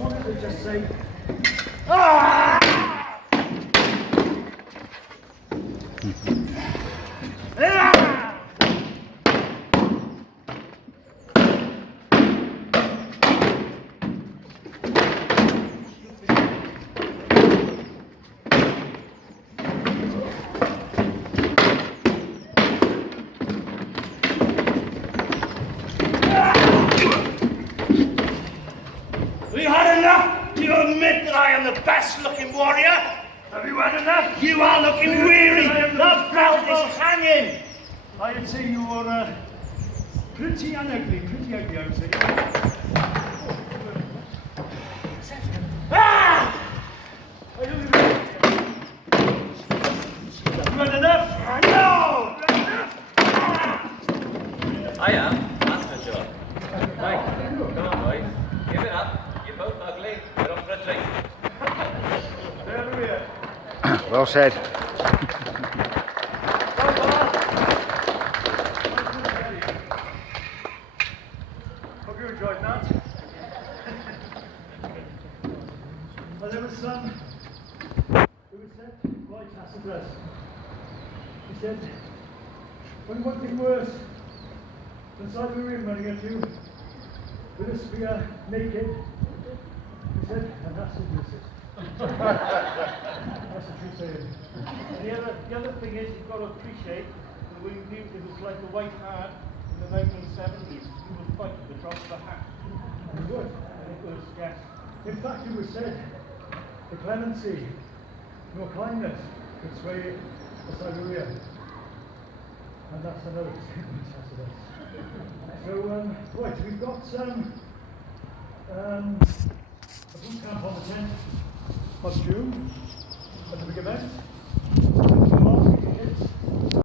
just wanted to just say, ah! Have you had enough? Do you admit that I am the best looking warrior? Have you had enough? You are looking weary. That belt is hanging. I'd say you're pretty ugly, I would say. Ah! You had enough? No! I am, that's for sure. Right, come on boys, give it up. You're both ugly, get up for a drink. There we are. Well said. Hope you enjoyed that. Well, there was it was said by Tacitus. He said, when one thing worse than Siberia running at you with a spear naked, he said, and that's it. That's a true saying. And the other thing is, you've got to appreciate that we viewed it was like the white hart in the 1970s. You would fight at the drop of a hat. It would. And it was, yes. In fact, it was said, the clemency nor kindness could sway the Siberia. And that's another statement, Tacitus. So, right, we've got a boot camp on the 10th of June at the big event.